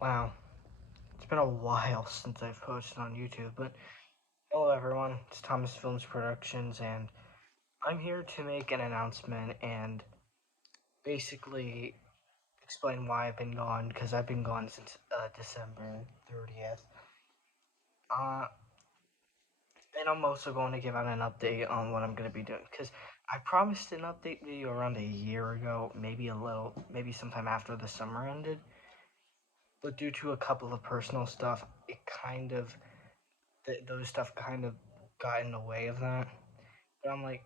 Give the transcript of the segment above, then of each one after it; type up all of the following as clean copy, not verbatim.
Wow, it's been a while since I've posted on YouTube, but hello everyone, it's Thomasfilms Productions, and I'm here to make an announcement and basically explain why I've been gone, because I've been gone since December 30th. And I'm also going to give out an update on what I'm going to be doing, because I promised an update video around a year ago, maybe sometime after the summer ended, but due to a couple of personal stuff, those stuff kind of got in the way of that. But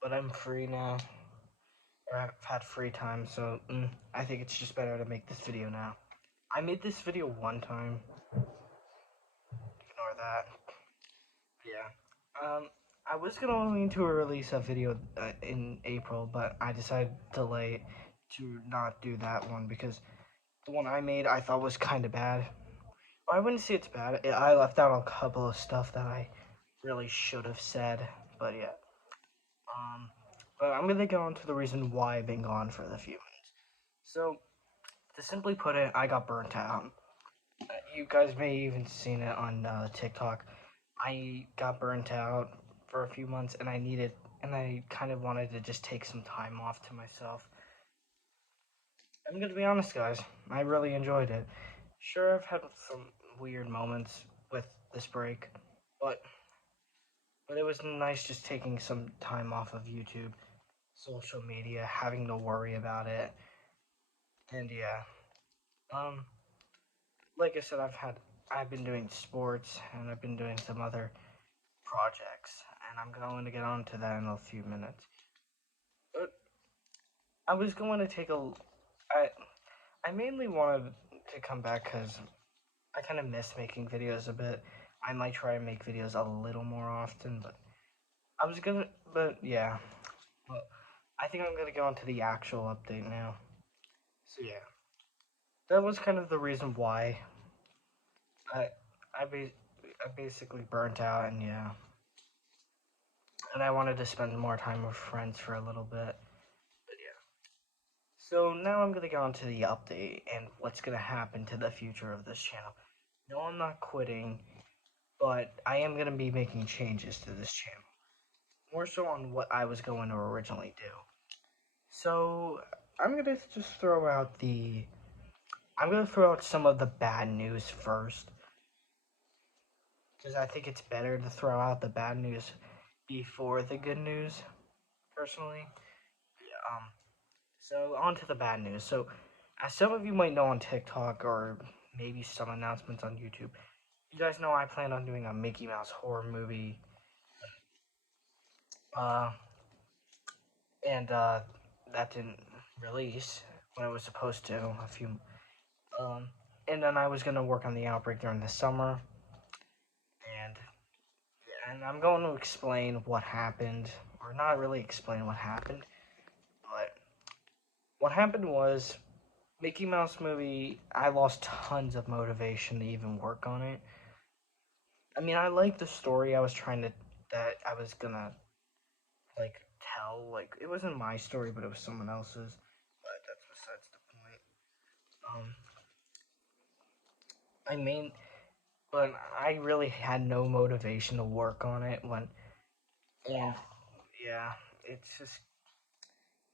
but I'm free now, or I've had free time, so I think it's just better to make this video now. I made this video one time. Ignore that. Yeah. I was going to release a video in April, but I decided to delay to not do that one because the one I made I thought was kind of bad. Well, I wouldn't say it's bad. I left out a couple of stuff that I really should have said, but yeah. But I'm gonna go on to the reason why I've been gone for the few minutes. So, to simply put it, I got burnt out. You guys may even seen it on TikTok. I got burnt out for a few months, and I kind of wanted to just take some time off to myself. I'm gonna be honest, guys. I really enjoyed it. Sure, I've had some weird moments with this break, but it was nice just taking some time off of YouTube, social media, having to worry about it, and yeah. Um, like I said, I've been doing sports and I've been doing some other projects, and I'm going to get on to that in a few minutes. But I was going to take a, I mainly wanted to come back because I kind of miss making videos a bit. I might try to make videos a little more often, but yeah. Well, I think I'm gonna go on to the actual update now. So yeah, that was kind of the reason why I I, ba- I basically burnt out, and yeah, and I wanted to spend more time with friends for a little bit. But yeah, so now I'm gonna go on to the update and what's gonna happen to the future of this channel. No, I'm not quitting, but I am gonna be making changes to this channel, more so on what I was going to originally do. So I'm gonna just throw out some of the bad news first, because I think it's better to throw out the bad news before the good news, personally. Yeah, so on to the bad news. So, as some of you might know on TikTok, or maybe some announcements on YouTube, you guys know I plan on doing a Mickey Mouse horror movie. Uh, and that didn't release when it was supposed to, um, and then I was gonna work on the Outbreak during the summer, and I'm going to explain what happened, or not really explain what happened, but what happened was Mickey Mouse movie. I lost tons of motivation to even work on it. I mean, I liked the story that I was gonna tell. Like, it wasn't my story, but it was someone else's. But that's besides the point. I mean, but I really had no motivation to work on it and yeah, it's just,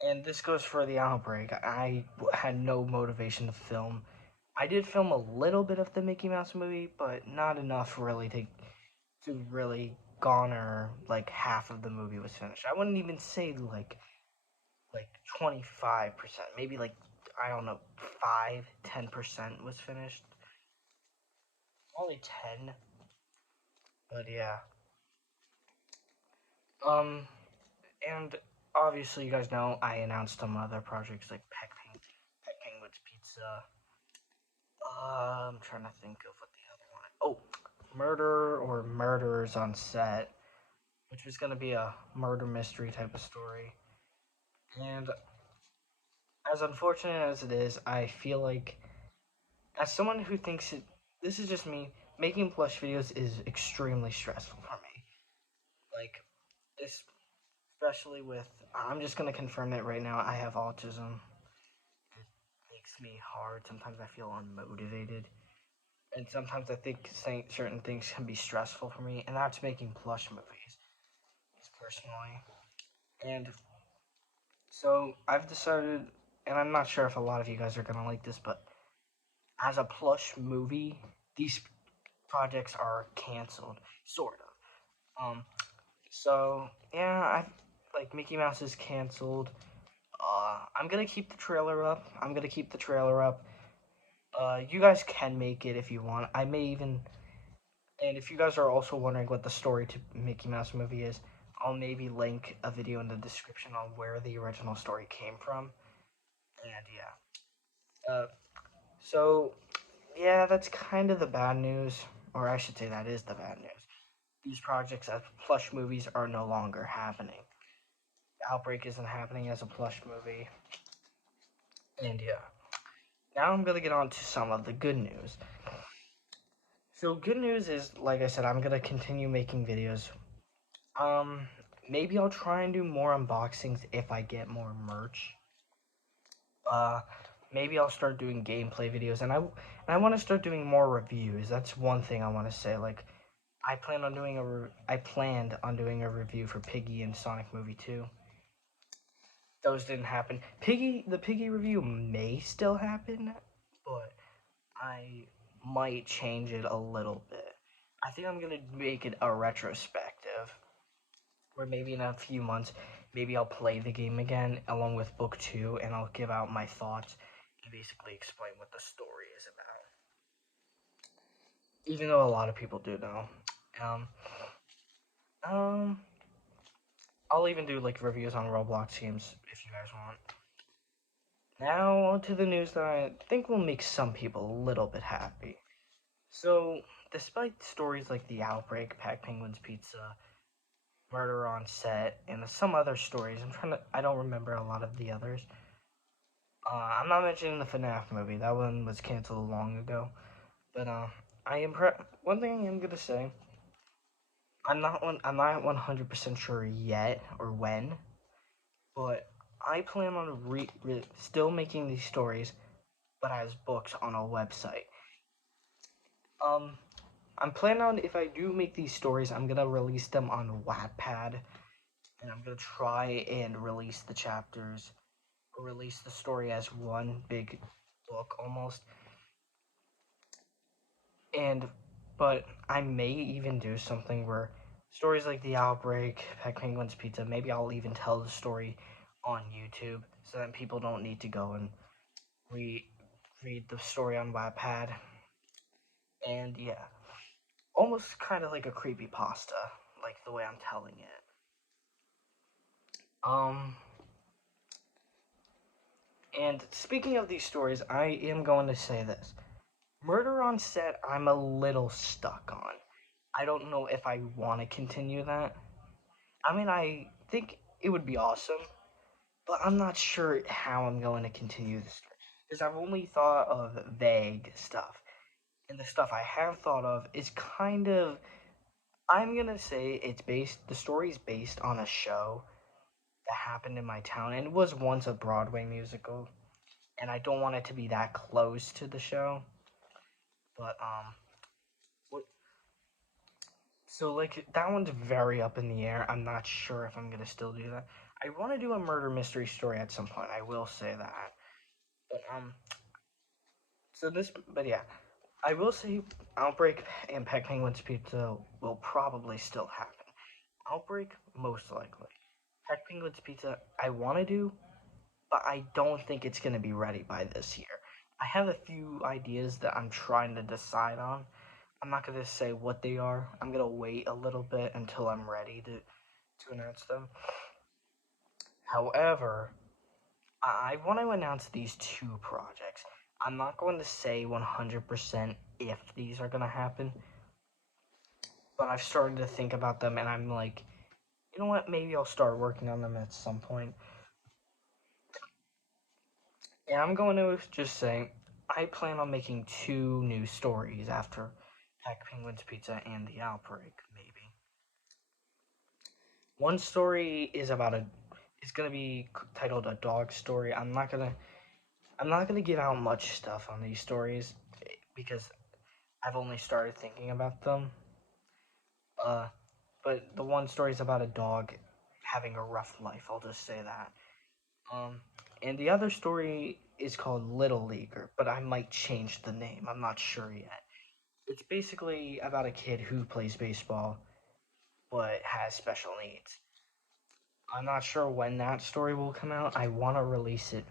and this goes for the Outbreak. I had no motivation to film. I did film a little bit of the Mickey Mouse movie, but not enough really to really garner like half of the movie was finished. I wouldn't even say like 25%, maybe like, I don't know, 5-10% was finished. Only 10, but yeah. Um, and obviously you guys know I announced some other projects like Pet Penguins Pizza. I'm trying to think of what the other one. Oh, Murder or Murders on Set, which was gonna be a murder mystery type of story. And as unfortunate as it is, I feel like, as someone who thinks this is just me, making plush videos is extremely stressful for me. Like, especially with, I'm just gonna confirm that right now, I have autism. It makes hits me hard. Sometimes I feel unmotivated. And sometimes I think saying certain things can be stressful for me, and that's making plush movies, personally. And so I've decided, and I'm not sure if a lot of you guys are gonna like this, but as a plush movie, these projects are canceled, sort of. So yeah, I like Mickey Mouse is canceled. I'm gonna keep the trailer up. You guys can make it if you want. I may even, and if you guys are also wondering what the story to Mickey Mouse movie is, I'll maybe link a video in the description on where the original story came from. And yeah. So yeah, that's kind of the bad news, or I should say that is the bad news. These projects as plush movies are no longer happening. Outbreak isn't happening as a plush movie. And yeah. Now I'm gonna get on to some of the good news. So good news is, like I said, I'm gonna continue making videos. Maybe I'll try and do more unboxings if I get more merch. Maybe I'll start doing gameplay videos, and I want to start doing more reviews. That's one thing I want to say. Like, I planned on doing a review for Piggy and Sonic Movie 2. Those didn't happen. The Piggy review may still happen, but I might change it a little bit. I think I'm gonna make it a retrospective, where maybe in a few months, maybe I'll play the game again along with book 2, and I'll give out my thoughts and basically explain what the story is about. Even though a lot of people do know. Um, um, I'll even do like reviews on Roblox games if you guys want. Now on to the news that I think will make some people a little bit happy. So, despite stories like the outbreak, Pack Penguins Pizza, murder on set, and some other stories, I don't remember a lot of the others. I'm not mentioning the FNAF movie. That one was canceled long ago. But one thing I'm gonna say, I'm not 100% sure yet or when, but I plan on still making these stories, but as books on a website. I'm planning on, if I do make these stories, I'm gonna release them on Wattpad, and I'm gonna try and release the chapters, or release the story as one big book almost. But I may even do something where stories like The Outbreak, Pet Penguins Pizza, maybe I'll even tell the story on YouTube, so that people don't need to go and read the story on Wattpad. And yeah, almost kind of like a creepypasta, like the way I'm telling it. And speaking of these stories, I am going to say this. Murder on Set, I'm a little stuck on. I don't know if I want to continue that. I mean, I think it would be awesome, but I'm not sure how I'm going to continue this story. Because I've only thought of vague stuff. And the stuff I have thought of is kind of, I'm going to say the story's based on a show that happened in my town, and it was once a Broadway musical, and I don't want it to be that close to the show. But so like that one's very up in the air. I'm not sure if I'm gonna still do that. I want to do a murder mystery story at some point. I will say that. But but yeah, I will say Outbreak and Pet Penguins Pizza will probably still happen. Outbreak most likely. Pet Penguins Pizza I want to do, but I don't think it's gonna be ready by this year. I have a few ideas that I'm trying to decide on. I'm not gonna say what they are. I'm gonna wait a little bit until I'm ready to announce them. However, I want to announce these two projects. I'm not going to say 100% if these are gonna happen, but I've started to think about them, and I'm like, you know what? Maybe I'll start working on them at some point. And I'm going to just say, I plan on making 2 new stories after Pack Penguins Pizza and The Outbreak, maybe. One story is about it's gonna be titled A Dog Story. I'm not gonna, I'm not gonna give out much stuff on these stories because I've only started thinking about them. Uh, but the one story is about a dog having a rough life. I'll just say that. Um, and the other story is called Little Leaguer, but I might change the name. I'm not sure yet. It's basically about a kid who plays baseball but has special needs. I'm not sure when that story will come out. I want to release it.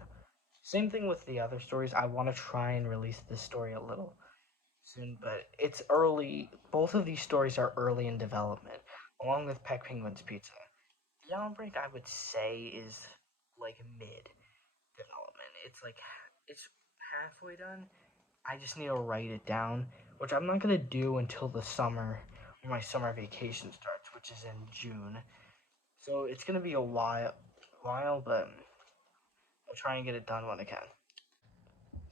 Same thing with the other stories. I want to try and release this story a little soon, but it's early. Both of these stories are early in development, along with Peck Penguin's Pizza. The Outbreak, I would say, is like mid development. It's halfway done. I just need to write it down, which I'm not gonna do until the summer, when my summer vacation starts, which is in June. So it's gonna be a while, but I'll try and get it done when I can.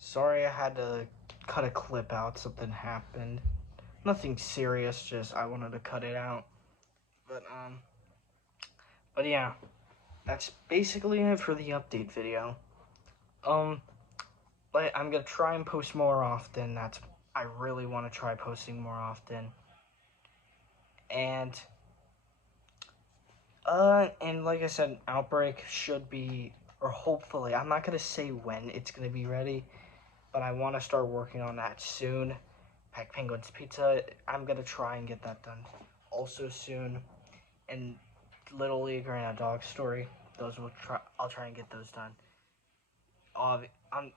Sorry, I had to cut a clip out. Something happened. Nothing serious. Just I wanted to cut it out. But but yeah, that's basically it for the update video. Um, but I'm gonna try and post more often. I really want to try posting more often. And and like I said, Outbreak should be, or hopefully, I'm not gonna say when it's gonna be ready, but I want to start working on that soon. Pack Penguin's Pizza, I'm gonna try and get that done also soon. And Little Leaguer and a Dog Story, I'll try and get those done. I'm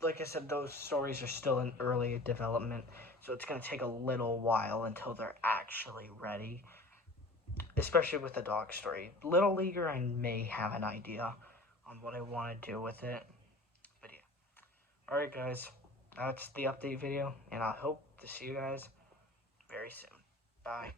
like I said, those stories are still in early development, so it's gonna take a little while until they're actually ready. Especially with the dog story. Little Leaguer, I may have an idea on what I want to do with it. But yeah. Alright, guys. That's the update video, and I hope to see you guys very soon. Bye.